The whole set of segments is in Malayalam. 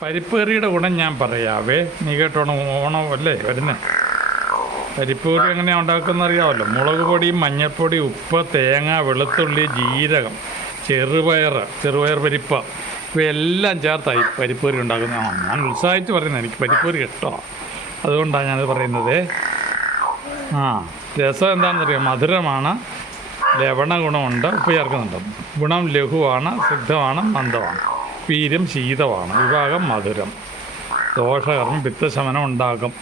പരിപ്പ് കറിയുടെ ഗുണം ഞാൻ പറയാവേ, നീ കേട്ടോണം. ഓണം അല്ലേ വരുന്നത്. പരിപ്പ് കറി എങ്ങനെയാണ് ഉണ്ടാക്കുന്നത് അറിയാമല്ലോ. മുളക് പൊടി, മഞ്ഞൾപ്പൊടി, ഉപ്പ്, തേങ്ങ, വെളുത്തുള്ളി, ജീരകം, ചെറുപയർ പരിപ്പ്, ഇവയെല്ലാം ചേർത്തായി പരിപ്പ് കറി ഉണ്ടാക്കുന്നത്. ഞാൻ ഉത്സാഹിച്ച് പറയുന്നത്, എനിക്ക് പരിപ്പ് കറി ഇഷ്ടമാണ്, അതുകൊണ്ടാണ് ഞാനത് പറയുന്നത്. രസം എന്താണെന്നറിയാം, മധുരമാണ്, ലവണ ഗുണമുണ്ട്, ഉപ്പ് ചേർക്കുന്നുണ്ട്. ഗുണം ലഘുവാണ്, സിദ്ധമാണ്, മന്ദമാണ്, വീര്യം ശീതമാണ്, വിഭാഗം മധുരം, ദോഷകർമ്മം, പിത്തശമനം ഉണ്ടാകും.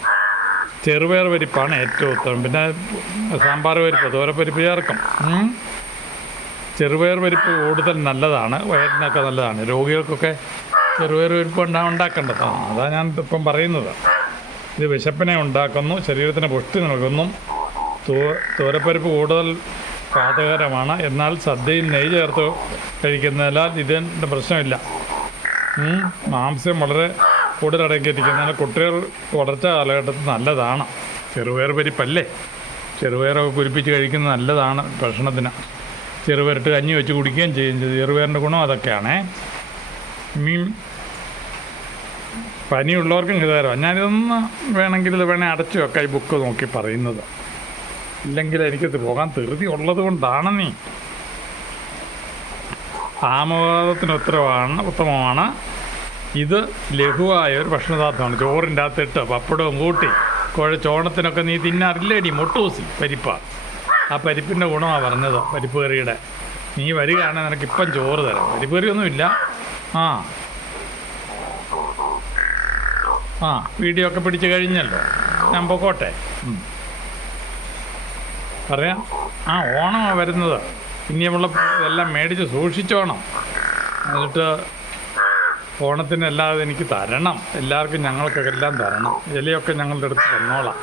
ചെറുപയർ പരിപ്പാണ് ഏറ്റവും ഉത്തമം. പിന്നെ സാമ്പാർ പരിപ്പ്, തോരപ്പരിപ്പ് ചേർക്കും. ചെറുപയർ പരിപ്പ് കൂടുതൽ നല്ലതാണ്, വയറിനൊക്കെ നല്ലതാണ്. രോഗികൾക്കൊക്കെ ചെറുപയർ പരിപ്പ് ഉണ്ടാക്കേണ്ടതാണ്. അതാണ് ഞാൻ ഇപ്പം പറയുന്നത്. ഇത് വിശപ്പിനെ ഉണ്ടാക്കുന്നു, ശരീരത്തിന് പുഷ്ടി നൽകുന്നു. തോരപ്പരിപ്പ് കൂടുതൽ പാതകരമാണ്, എന്നാൽ സദ്യയിൽ നെയ്യ് ചേർത്ത് കഴിക്കുന്നതിനാൽ ഇതിൻ്റെ പ്രശ്നമില്ല. മാംസ്യം വളരെ കൂടുതൽ അടങ്ങിയിരിക്കുന്നതിനാൽ കുട്ടികൾ വളർച്ച കാലഘട്ടത്തിൽ നല്ലതാണ്. ചെറുപയർ പരിപ്പല്ലേ, ചെറുപയറൊക്കെ കുരിപ്പിച്ച് കഴിക്കുന്നത് നല്ലതാണ് ഭക്ഷണത്തിന്. ചെറുപയറിട്ട് കഞ്ഞി വെച്ച് കുടിക്കുകയും ചെയ്യും. ചെറുപയറിൻ്റെ ഗുണം അതൊക്കെയാണേ. പനിയുള്ളവർക്കും ഹിതകരമാണ്. ഞാനിതൊന്ന് വേണമെങ്കിൽ ഇത് അടച്ചു വെക്കാം, ഈ ബുക്ക് നോക്കി പറയുന്നത്. ഇല്ലെങ്കിൽ എനിക്കത് പോകാൻ ധൃതി ഉള്ളത് കൊണ്ടാണ്. നീ ആമവാദത്തിന് ഉത്തമമാണ്. ഇത് ലഘുവായ ഒരു ഭക്ഷണപദാർത്ഥമാണ്. ചോറിൻ്റെ അകത്തിട്ട് പപ്പടവും കൂട്ടി ചോണത്തിനൊക്കെ നീ തിന്നാറില്ലേടി മൊട്ടൂസി പരിപ്പാണ്. ആ പരിപ്പിൻ്റെ ഗുണമാണ് പറഞ്ഞത്, പരിപ്പ് കറിയുടെ. നീ വരികയാണെങ്കിൽ നിനക്കിപ്പം ചോറ് തരാം. പരിപ്പ് കറിയൊന്നുമില്ല. വീഡിയോ ഒക്കെ പിടിച്ച് കഴിഞ്ഞല്ലോ, ഞാൻ പൊക്കോട്ടെ. പറയാം. ഓണമാണ് വരുന്നത്. ഇനി നമ്മൾ എല്ലാം മേടിച്ച് സൂക്ഷിച്ചോണം. എന്നിട്ട് ഓണത്തിന് എല്ലാവരും എനിക്ക് തരണം. എല്ലാവർക്കും ഞങ്ങൾക്കൊക്കെ എല്ലാം തരണം. ഇലയൊക്കെ ഞങ്ങളുടെ അടുത്ത് തന്നോളാം.